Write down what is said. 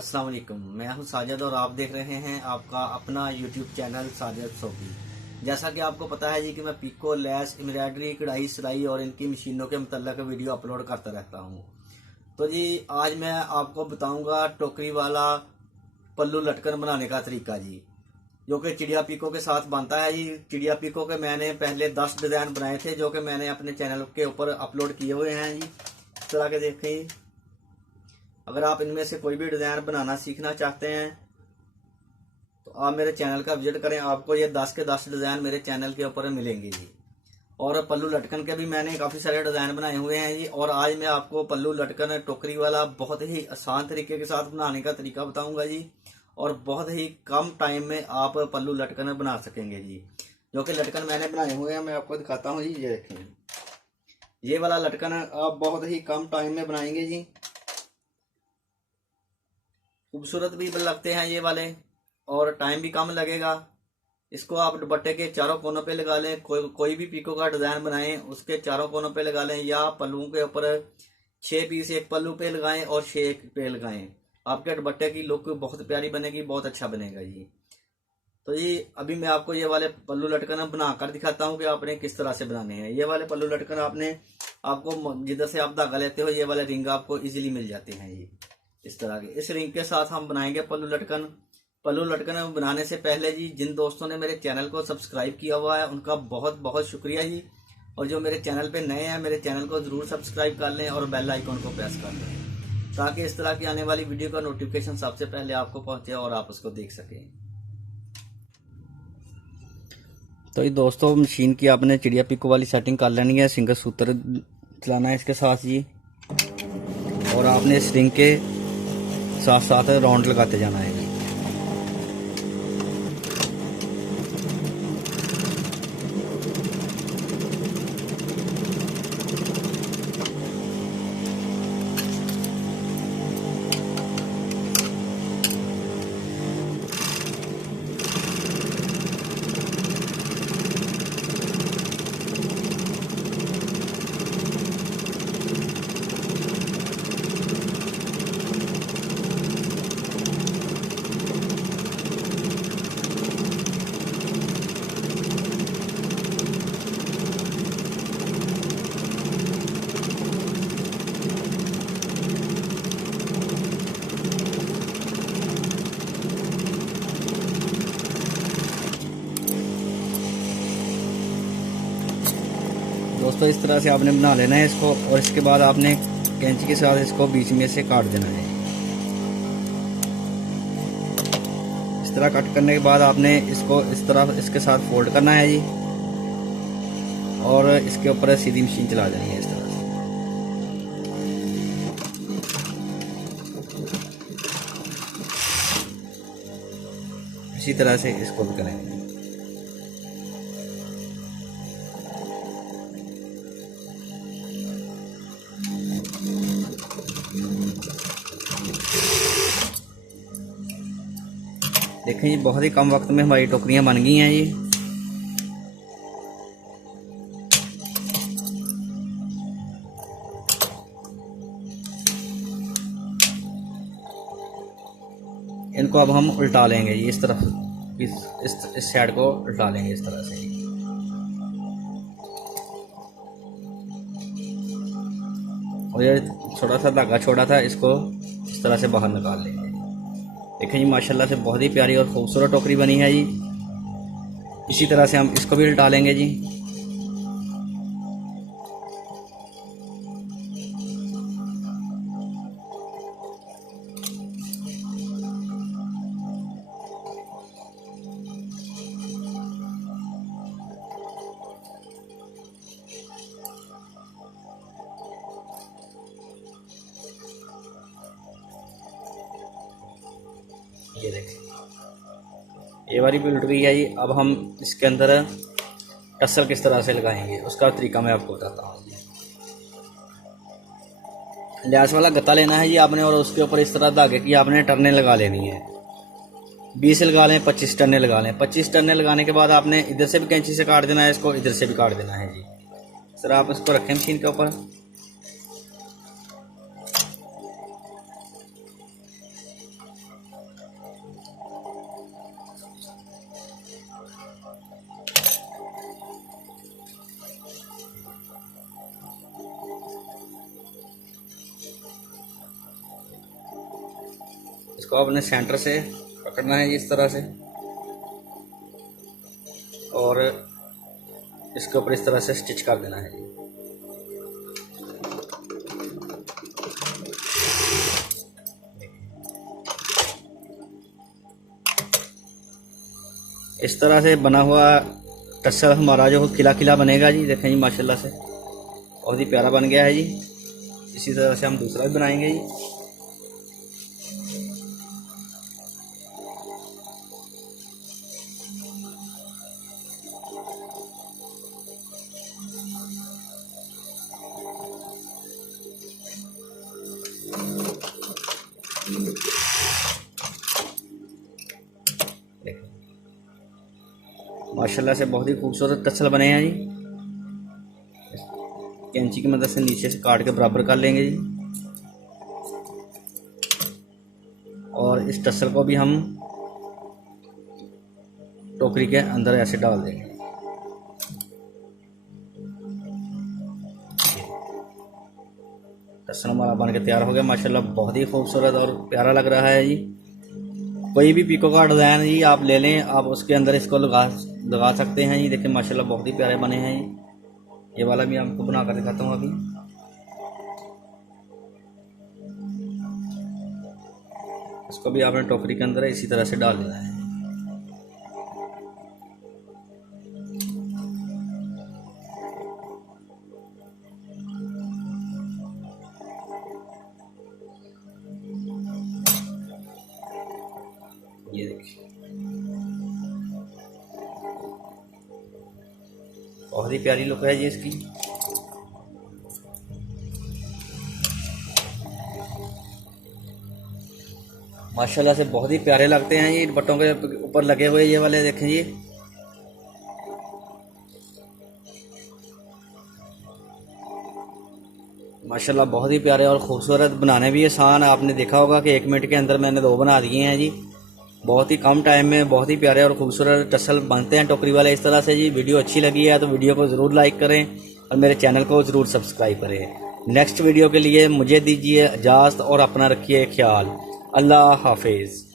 अस्सलाम वालेकुम। मैं हूं साजिद और आप देख रहे हैं आपका अपना यूट्यूब चैनल साजिद सोफी। जैसा कि आपको पता है जी कि मैं पिको, लैस, एम्ब्रॉयडरी, कढ़ाई, सिलाई और इनकी मशीनों के मतलब वीडियो अपलोड करता रहता हूं। तो जी आज मैं आपको बताऊंगा टोकरी वाला पल्लू लटकन बनाने का तरीका जी, जो कि चिड़िया पिको के साथ बनता है जी। चिड़िया पिको के मैंने पहले 10 डिज़ाइन बनाए थे जो कि मैंने अपने चैनल के ऊपर अपलोड किए हुए हैं जी। इस तरह के देखें, अगर आप इनमें से कोई भी डिज़ाइन बनाना सीखना चाहते हैं तो आप मेरे चैनल का विजिट करें। आपको ये 10 के 10 डिज़ाइन मेरे चैनल के ऊपर मिलेंगे जी। और पल्लू लटकन के भी मैंने काफ़ी सारे डिज़ाइन बनाए हुए हैं जी। और आज मैं आपको पल्लू लटकन टोकरी वाला बहुत ही आसान तरीके के साथ बनाने का तरीका बताऊंगा जी। और बहुत ही कम टाइम में आप पल्लू लटकन बना सकेंगे जी। जो कि लटकन मैंने बनाए हुए हैं मैं आपको दिखाता हूँ जी। ये देखें, ये वाला लटकन आप बहुत ही कम टाइम में बनाएंगे जी। खूबसूरत भी लगते हैं ये वाले और टाइम भी कम लगेगा। इसको आप दुपट्टे के चारों कोनों पे लगा लें। कोई भी पीको का डिज़ाइन बनाएं उसके चारों कोनों पे लगा लें, या पल्लुओं के ऊपर 6 पीस एक पल्लू पे लगाएं और 6 एक पे लगाएं। आपके दुपट्टे की लुक बहुत प्यारी बनेगी, बहुत अच्छा बनेगा जी। तो ये अभी मैं आपको ये वाले पल्लू लटकन बनाकर दिखाता हूँ कि आपने किस तरह से बनाने हैं। ये वाले पल्लू लटकन आपको जिधर से आप धागा लेते हो ये वाले रिंग आपको इजीली मिल जाते हैं ये। इस तरह के इस रिंग के साथ हम बनाएंगे पल्लू लटकन। पल्लू लटकन बनाने से पहले जी जिन दोस्तों ने मेरे चैनल को सब्सक्राइब किया हुआ है उनका बहुत बहुत शुक्रिया जी। और जो मेरे चैनल पे नए हैं मेरे चैनल को ज़रूर सब्सक्राइब कर लें और बेल आइकन को प्रेस कर लें, ताकि इस तरह की आने वाली वीडियो का नोटिफिकेशन सबसे पहले आपको पहुंचे और आप उसको देख सकें। तो ये दोस्तों मशीन की आपने चिड़िया पिको वाली सेटिंग कर लेनी है। सिंगल सूत्र चलाना है इसके साथ जी, और आपने इस रिंग के साथ साथ राउंड लगाते जाना है जी। दोस्तों इस तरह से आपने बना लेना है इसको, और इसके बाद आपने कैंची के साथ इसको बीच में से काट देना है। इस तरह कट करने के बाद आपने इसको इस तरह इसके साथ फोल्ड करना है जी, और इसके ऊपर सीधी मशीन चला देनी है इस तरह से। इसी तरह से इसको भी करेंगे। देखें जी बहुत ही कम वक्त में हमारी टोकरियां बन गई हैं जी। इनको अब हम उल्टा लेंगे जी, इस तरफ इस साइड को उल्टा लेंगे इस तरह से। और ये छोटा सा धागा छोड़ा था इसको इस तरह से बाहर निकाल लेंगे। देखें जी माशाल्लाह से बहुत ही प्यारी और खूबसूरत टोकरी बनी है जी। इसी तरह से हम इसको भी उल्टा लेंगे जी। ये देखें ये वाली भी उल्ट गई है जी। अब हम इसके अंदर टसल किस तरह से लगाएंगे उसका तरीका मैं आपको बताता हूँ। लैस वाला गत्ता लेना है जी आपने, और उसके ऊपर इस तरह धागे की आपने टर्नें लगा लेनी है। 20 लगा लें, 25 टर्नें लगा लें। 25 टर्नें लगाने के बाद आपने इधर से भी कैंची से काट देना है इसको, इधर से भी काट देना है जी। सर आप इसको रखें मशीन के ऊपर। इसको अपने सेंटर से पकड़ना है इस तरह से और इसके ऊपर इस तरह से स्टिच कर देना है। इस तरह से बना हुआ टसल हमारा जो खिला खिला बनेगा जी। देखें जी माशाल्लाह से बहुत ही प्यारा बन गया है जी। इसी तरह से हम दूसरा भी बनाएंगे जी। माशाल्लाह से बहुत ही खूबसूरत टसल बने हैं जी। कैंची की मदद से नीचे से काट के बराबर कर लेंगे जी और इस टसल को भी हम टोकरी के अंदर ऐसे डाल देंगे। टसल हमारा बन के तैयार हो गया माशाल्लाह, बहुत ही खूबसूरत और प्यारा लग रहा है जी। कोई भी पीको का डिज़ाइन जी आप ले लें, आप उसके अंदर इसको लगा सकते हैं जी। देखिए माशाल्लाह बहुत ही प्यारे बने हैं ये वाला भी आपको बना कर दिखाता हूँ अभी। इसको भी आपने टोकरी के अंदर इसी तरह से डाल देना है। ये देखिए बहुत ही प्यारी लुक है जी इसकी। माशाल्लाह से बहुत ही प्यारे लगते हैं ये बटों के ऊपर लगे हुए ये वाले। देखें जी माशाल्लाह बहुत ही प्यारे और ख़ूबसूरत, बनाने भी आसान। आपने देखा होगा कि 1 मिनट के अंदर मैंने 2 बना दिए हैं जी। बहुत ही कम टाइम में बहुत ही प्यारे और खूबसूरत टसल बनते हैं टोकरी वाले इस तरह से जी। वीडियो अच्छी लगी है तो वीडियो को ज़रूर लाइक करें और मेरे चैनल को ज़रूर सब्सक्राइब करें। नेक्स्ट वीडियो के लिए मुझे दीजिए इजाज़त और अपना रखिए ख्याल। अल्लाह हाफिज़।